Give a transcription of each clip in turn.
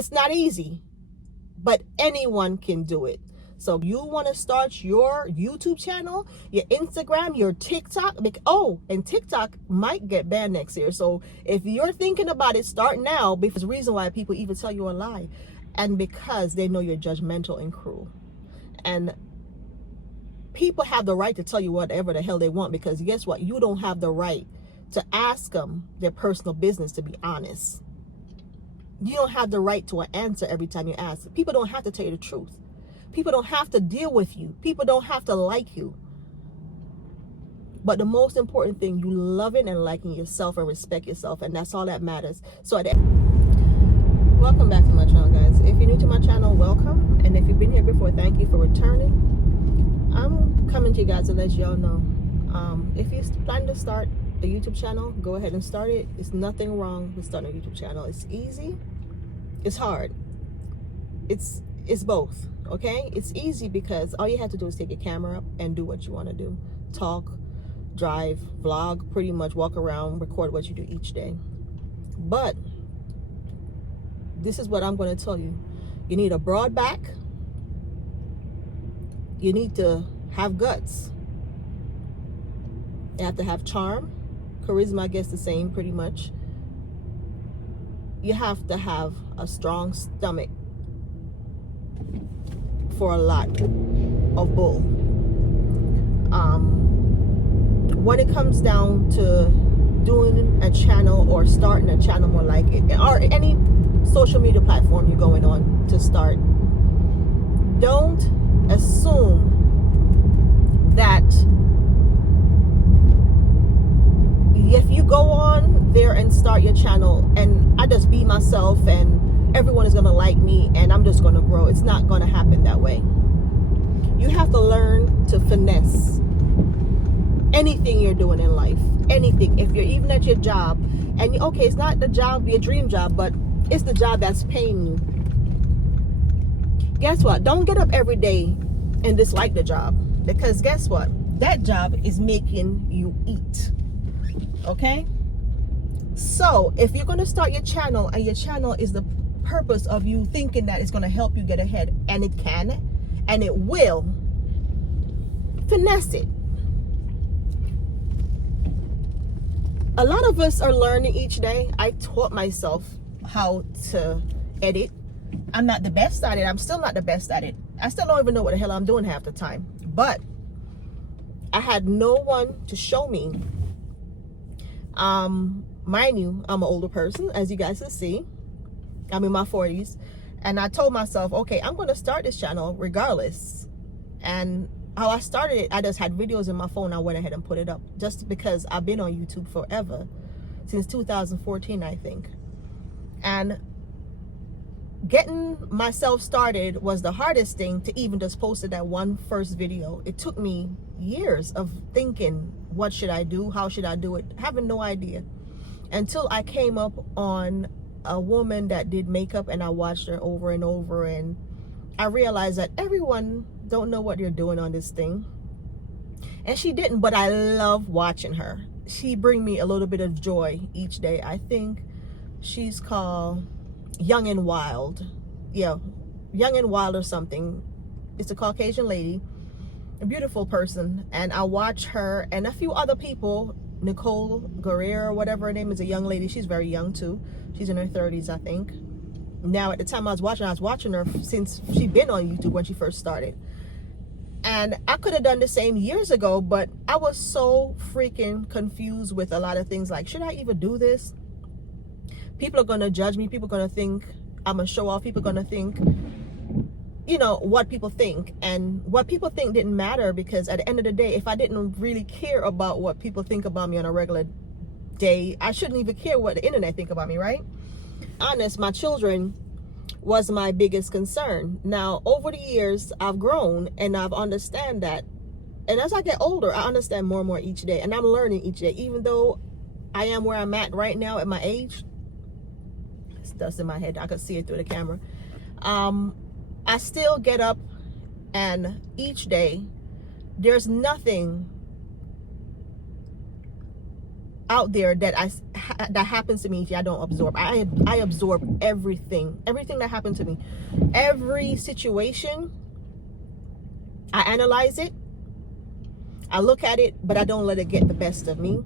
It's not easy, but anyone can do it. So if you want to start your YouTube channel, your Instagram, your TikTok, and TikTok might get banned next year. So if you're thinking about it, start now, because there's a reason why people even tell you a lie. And because they know you're judgmental and cruel. And people have the right to tell you whatever the hell they want, because guess what? You don't have the right to ask them their personal business, to be honest. You don't have the right to an answer every time you ask. People don't have to tell you the truth. People don't have to deal with you. People don't have to like you. But the most important thing, you loving and liking yourself and respect yourself, and that's all that matters. So welcome back to my channel, guys. If you're new to my channel, welcome. And if you've been here before, thank you for returning. I'm coming to you guys to let y'all know, if you're planning to start a YouTube channel, go ahead and start it. It's nothing wrong with starting a YouTube channel. It's easy. It's hard. It's both. Okay, it's easy because all you have to do is take your camera up and do what you want to do. Talk, drive, vlog, pretty much walk around, record what you do each day. But this is what I'm going to tell you. You need a broad back. You need to have guts. You have to have charm. Charisma, I guess the same pretty much. You have to have a strong stomach for a lot of bull. When it comes down to doing a channel or starting a channel, more like it, or any social media platform you're going on to start, don't assume that if you go on there and start your channel and I just be myself and everyone is going to like me and I'm just going to grow. It's not going to happen that way. You have to learn to finesse anything you're doing in life. Anything. If you're even at your job and okay, it's not the job, your dream job, but it's the job that's paying you. Guess what? Don't get up every day and dislike the job, because guess what? That job is making you eat. Okay? So if you're going to start your channel and your channel is the purpose of you thinking that it's going to help you get ahead, and it can and it will, finesse it. A lot of us are learning each day. I taught myself how to edit. I'm not the best at it. I'm still not the best at it. I still don't even know what the hell I'm doing half the time. But I had no one to show me. Mind you, I'm an older person, as you guys can see. I'm in my 40s. And I told myself, okay, I'm going to start this channel regardless. And how I started it, I just had videos in my phone. I went ahead and put it up just because I've been on YouTube forever, since 2014, I think. And getting myself started was the hardest thing, to even just post that one first video. It took me years of thinking, what should I do? How should I do it? Having no idea. Until I came up on a woman that did makeup, and I watched her over and over, and I realized that everyone don't know what you're doing on this thing. And she didn't, but I love watching her. She bring me a little bit of joy each day. I think she's called Young and Wild. Yeah, Young and Wild or something. It's a Caucasian lady, a beautiful person. And I watch her and a few other people. Nicole Guerrero, or whatever her name is, a young lady. She's very young too. She's in her 30s, I think. Now, at the time I was watching her since she'd been on YouTube when she first started. And I could have done the same years ago, but I was so freaking confused with a lot of things. Like, should I even do this? People are going to judge me. People are going to think I'm a show off. People are going to think, you know, what people think. And what people think didn't matter, because at the end of the day, if I didn't really care about what people think about me on a regular day, I shouldn't even care what the internet think about me, right? Honest, my children was my biggest concern. Now, over the years, I've grown and I've understand that. And as I get older, I understand more and more each day. And I'm learning each day. Even though I am where I'm at right now at my age, it's dust in my head. I can see it through the camera. I still get up, and each day, there's nothing out there that that happens to me, I don't absorb. I absorb everything that happened to me. Every situation, I analyze it, I look at it, but I don't let it get the best of me.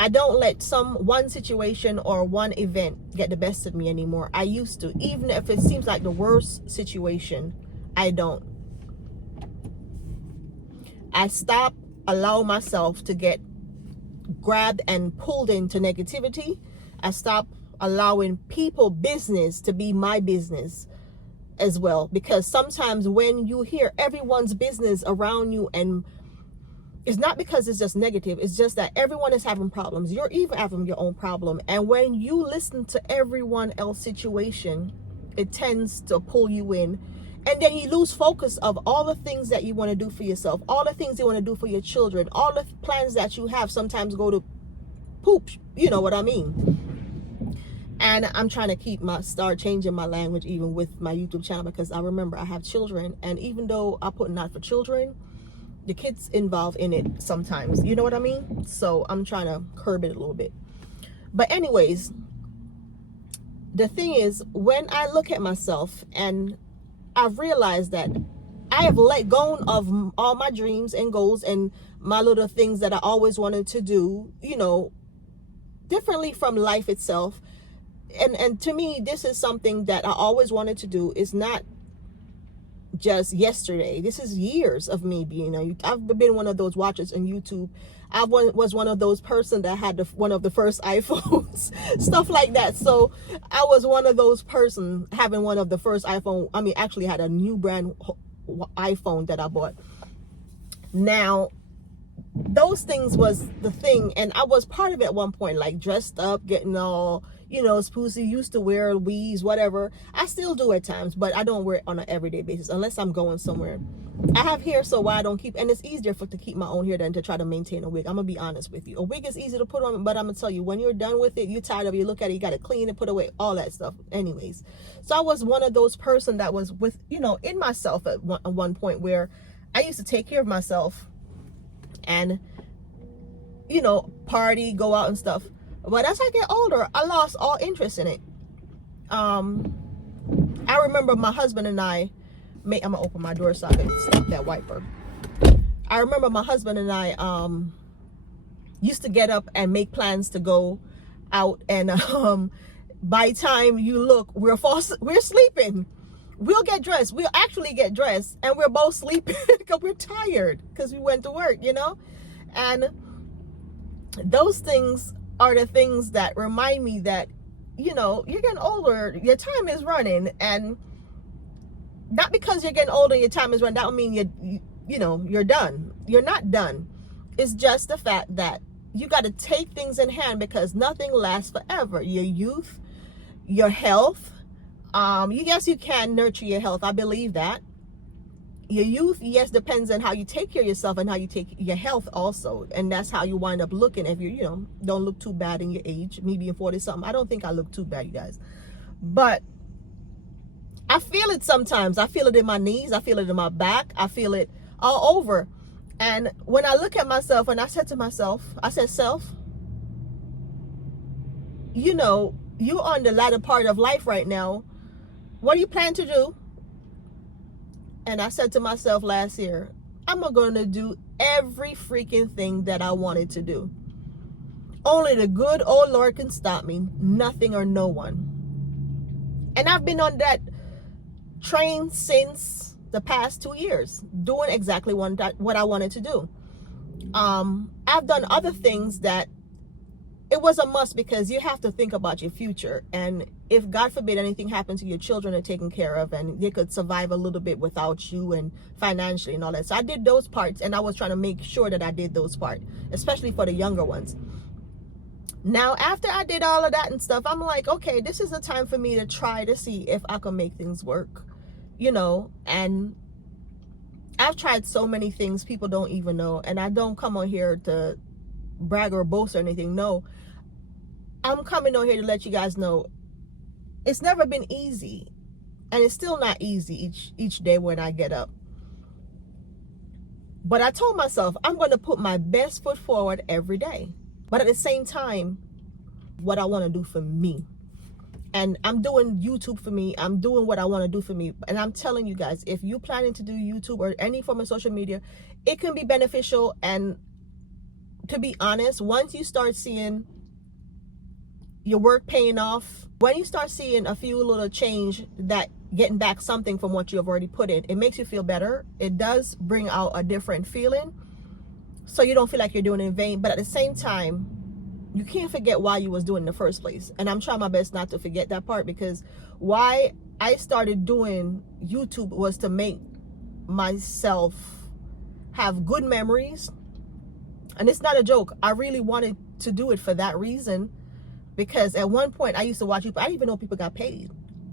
I don't let one situation or one event get the best of me anymore. I used to. Even if it seems like the worst situation, I don't. I stop allowing myself to get grabbed and pulled into negativity. I stop allowing people business to be my business as well, because sometimes when you hear everyone's business around you, and it's not because it's just negative, it's just that everyone is having problems, you're even having your own problem, and when you listen to everyone else's situation, it tends to pull you in, and then you lose focus of all the things that you want to do for yourself, all the things you want to do for your children, all the plans that you have sometimes go to poop, you know what I mean. And I'm trying to start changing my language even with my YouTube channel, because I remember I have children, and even though I put not for children, the kids involved in it sometimes, you know what I mean. So I'm trying to curb it a little bit. But anyways, the thing is, when I look at myself and I've realized that I have let go of all my dreams and goals and my little things that I always wanted to do, you know, differently from life itself. And to me, this is something that I always wanted to do. It's not just yesterday. This is years of me being I've been one of those watchers on YouTube. I was one of those person that had one of the first iPhones, stuff like that. So I was one of those person having one of the first iPhone. I mean, actually had a new brand iPhone that I bought. Now, those things was the thing, and I was part of it at one point, like dressed up, getting all, spoozy, used to wear weaves, whatever. I still do at times, but I don't wear it on an everyday basis unless I'm going somewhere. I have hair, so why I don't keep, and it's easier to keep my own hair than to try to maintain a wig. I'm gonna be honest with you. A wig is easy to put on, but I'm gonna tell you, when you're done with it, you're tired of it, you look at it, you gotta clean it, put away, all that stuff. Anyways, so I was one of those person that was with, in myself at one point, where I used to take care of myself and party, go out and stuff. But as I get older, I lost all interest in it. I remember my husband and I'm gonna open my door so I can stop that wiper. I remember my husband and I used to get up and make plans to go out, and by time you look, we're sleeping. We'll get dressed. We'll actually get dressed, and we're both sleeping because we're tired because we went to work, and those things are the things that remind me that, you're getting older, your time is running, and not because you're getting older, your time is running, that don't mean you're done. You're not done. It's just the fact that you got to take things in hand, because nothing lasts forever. Your youth, your health, yes, you can nurture your health. I believe that. Your youth, yes, depends on how you take care of yourself and how you take your health also. And that's how you wind up looking if you, don't look too bad in your age. Me being 40-something, I don't think I look too bad, you guys. But I feel it sometimes. I feel it in my knees. I feel it in my back. I feel it all over. And when I look at myself, and I said to myself, self, you're on the latter part of life right now. What do you plan to do? And I said to myself last year, I'm going to do every freaking thing that I wanted to do. Only the good old Lord can stop me. Nothing or no one. And I've been on that train since the past 2 years, doing exactly what I wanted to do. I've done other things that it was a must, because you have to think about your future. And if God forbid anything happened to your children, are taken care of, and they could survive a little bit without you, and financially and all that. So I did those parts, and I was trying to make sure that I did those parts, especially for the younger ones. Now, after I did all of that and stuff, I'm like, okay, this is the time for me to try to see if I can make things work, and I've tried so many things people don't even know. And I don't come on here to brag or boast or anything. No, I'm coming on here to let you guys know it's never been easy, and it's still not easy each day when I get up. But I told myself I'm going to put my best foot forward every day. But at the same time, what I want to do for me. And I'm doing YouTube for me. I'm doing what I want to do for me. And I'm telling you guys, if you're planning to do YouTube or any form of social media, it can be beneficial. And to be honest, once you start seeing your work paying off, when you start seeing a few little change, that getting back something from what you have already put in, it makes you feel better. It does bring out a different feeling, so you don't feel like you're doing it in vain. But at the same time, you can't forget why you was doing it in the first place. And I'm trying my best not to forget that part, because why I started doing YouTube was to make myself have good memories. And it's not a joke. I really wanted to do it for that reason, because at one point I used to watch YouTube. I didn't even know people got paid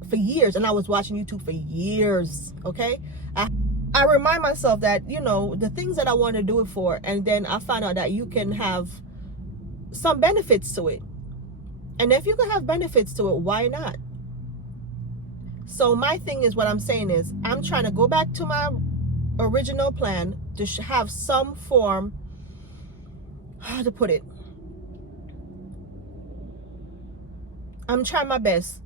for years, and I was watching YouTube for years. Okay, I remind myself that, you know, the things that I want to do it for, and then I find out that you can have some benefits to it. And if you can have benefits to it, why not? So my thing is, what I'm saying is, I'm trying to go back to my original plan to have some form, how to put it, I'm trying my best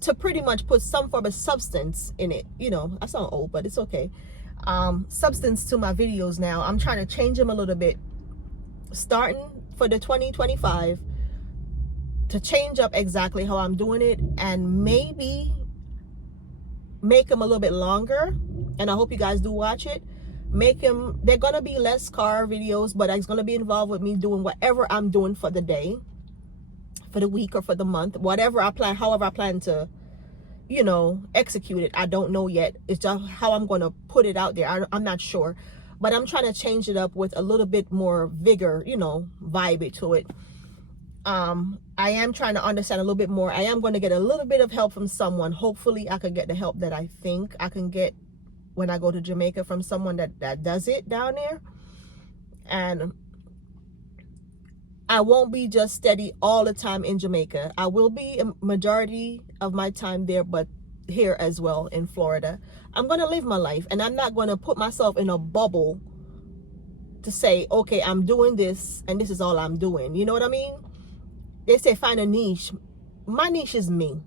to pretty much put some form of substance in it. You know, I sound old, but it's okay. Substance to my videos now. I'm trying to change them a little bit, starting for the 2025, to change up exactly how I'm doing it, and maybe make them a little bit longer. And I hope you guys do watch it. Make them, they're gonna be less car videos, but it's gonna be involved with me doing whatever I'm doing for the day, for the week, or for the month, whatever I plan, however I plan to, you know, execute it. I don't know yet. It's just how I'm going to put it out there. I'm not sure, but I'm trying to change it up with a little bit more vigor, you know, vibe to it. I am trying to understand a little bit more. I am going to get a little bit of help from someone. Hopefully I could get the help that I think I can get when I go to Jamaica, from someone that does it down there. And I won't be just steady all the time in Jamaica. I will be a majority of my time there, but here as well in Florida. I'm going to live my life, and I'm not going to put myself in a bubble to say, okay, I'm doing this and this is all I'm doing. You know what I mean? They say find a niche. My niche is me.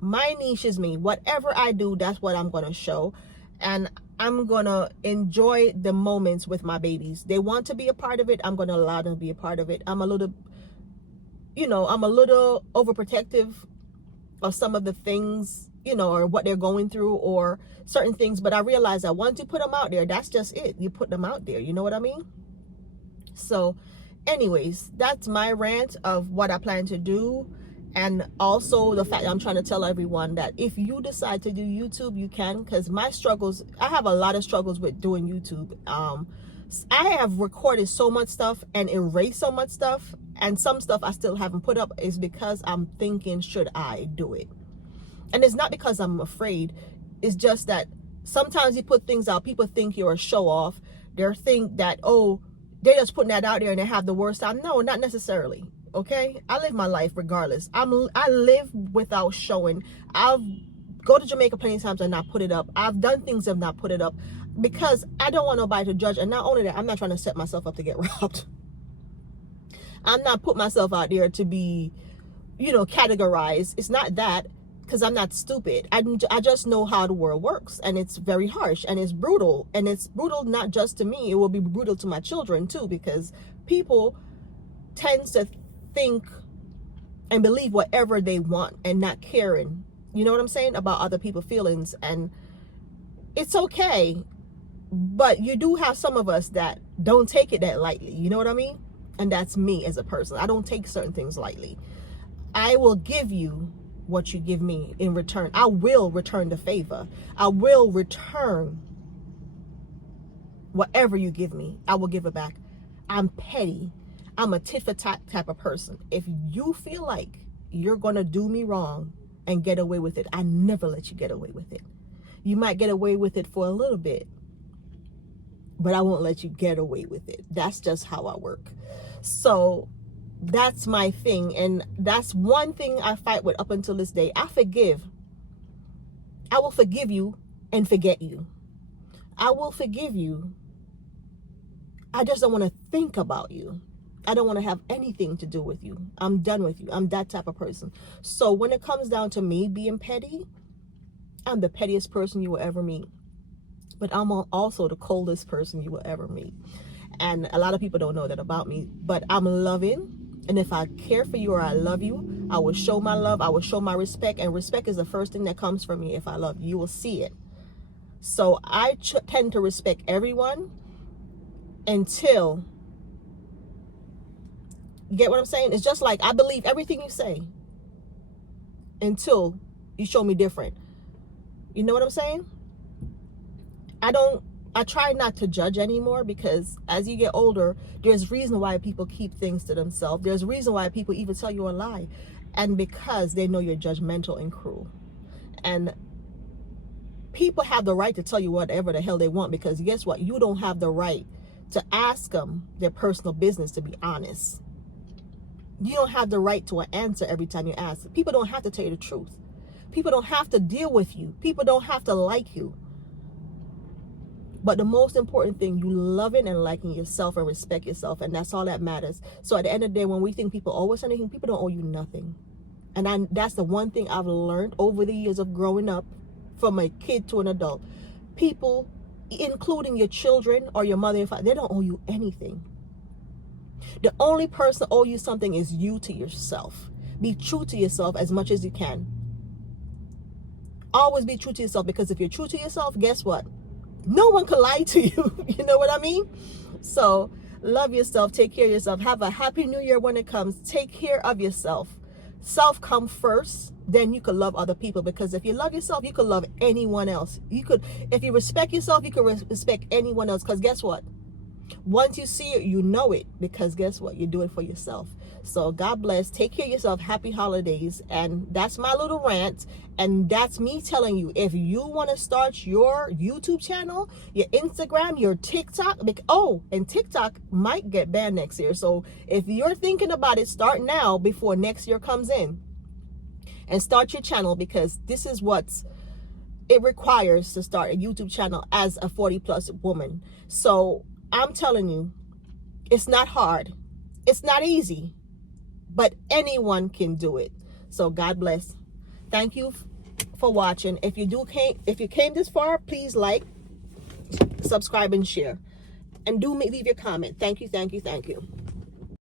My niche is me. Whatever I do, that's what I'm going to show. And I'm going to enjoy the moments with my babies. They want to be a part of it. I'm going to allow them to be a part of it. I'm a little, you know, I'm a little overprotective of some of the things, you know, or what they're going through, or certain things. But I realize that once you put them out there, that's just it. You put them out there. You know what I mean? So anyways, that's my rant of what I plan to do. And also the fact that I'm trying to tell everyone that if you decide to do YouTube, you can, because my struggles, I have a lot of struggles with doing YouTube. I have recorded so much stuff and erased so much stuff, and some stuff I still haven't put up is because I'm thinking, should I do it? And it's not because I'm afraid. It's just that sometimes you put things out, people think you're a show off. They think that, oh, they're just putting that out there and they have the worst time. No, not necessarily. Okay, I live my life regardless. I live without showing. I've go to Jamaica plenty of times and not put it up. I've done things and not put it up because I don't want nobody to judge. And not only that, I'm not trying to set myself up to get robbed. I'm not putting myself out there to be, you know, categorized. It's not that, because I'm not stupid. I just know how the world works, and it's very harsh and it's brutal. And it's brutal not just to me. It will be brutal to my children too, because people tend to think and believe whatever they want and not caring, you know what I'm saying, about other people's feelings. And it's okay, but you do have some of us that don't take it that lightly, you know what I mean? And that's me as a person. I don't take certain things lightly. I will give you what you give me in return. I will return the favor. I will return whatever you give me. I will give it back. I'm petty. I'm a tit for tat type of person. If you feel like you're going to do me wrong and get away with it, I never let you get away with it. You might get away with it for a little bit, but I won't let you get away with it. That's just how I work. So that's my thing. And that's one thing I fight with up until this day. I forgive. I will forgive you and forget you. I will forgive you. I just don't want to think about you. I don't want to have anything to do with you. I'm done with you. I'm that type of person. So when it comes down to me being petty, I'm the pettiest person you will ever meet. But I'm also the coldest person you will ever meet. And a lot of people don't know that about me. But I'm loving. And if I care for you or I love you, I will show my love. I will show my respect. And respect is the first thing that comes from me if I love you. You will see it. So I tend to respect everyone until, you get what I'm saying? It's just like I believe everything you say until you show me different. You know what I'm saying? I try not to judge anymore, because as you get older, there's reason why people keep things to themselves. There's reason why people even tell you a lie. And because they know you're judgmental and cruel. And people have the right to tell you whatever the hell they want, because guess what? You don't have the right to ask them their personal business, to be honest. You don't have the right to an answer every time you ask. People don't have to tell you the truth. People don't have to deal with you. People don't have to like you. But the most important thing, you loving and liking yourself and respect yourself, and that's all that matters. So at the end of the day, when we think people owe us anything, people don't owe you nothing. And that's the one thing I've learned over the years of growing up, from a kid to an adult. People, including your children or your mother and father, they don't owe you anything. The only person owe you something is you to yourself. Be true to yourself as much as you can. Always be true to yourself, because if you're true to yourself, guess what? No one can lie to you. You know what I mean? So love yourself. Take care of yourself. Have a happy new year when it comes. Take care of yourself. Self come first. Then you can love other people. Because if you love yourself, you can love anyone else. If you respect yourself, you can respect anyone else. Because guess what? Once you see it, you know it. Because guess what? You do it for yourself. So God bless. Take care of yourself. Happy holidays. And that's my little rant. And that's me telling you, if you want to start your YouTube channel, your Instagram, your TikTok. And TikTok might get banned next year. So if you're thinking about it, start now before next year comes in. And start your channel, because this is what it requires to start a YouTube channel as a 40+ woman. So I'm telling you, it's not hard. It's not easy. But anyone can do it. So God bless. Thank you for watching. If you came this far, please like, subscribe, and share. And do leave your comment. Thank you, thank you, thank you.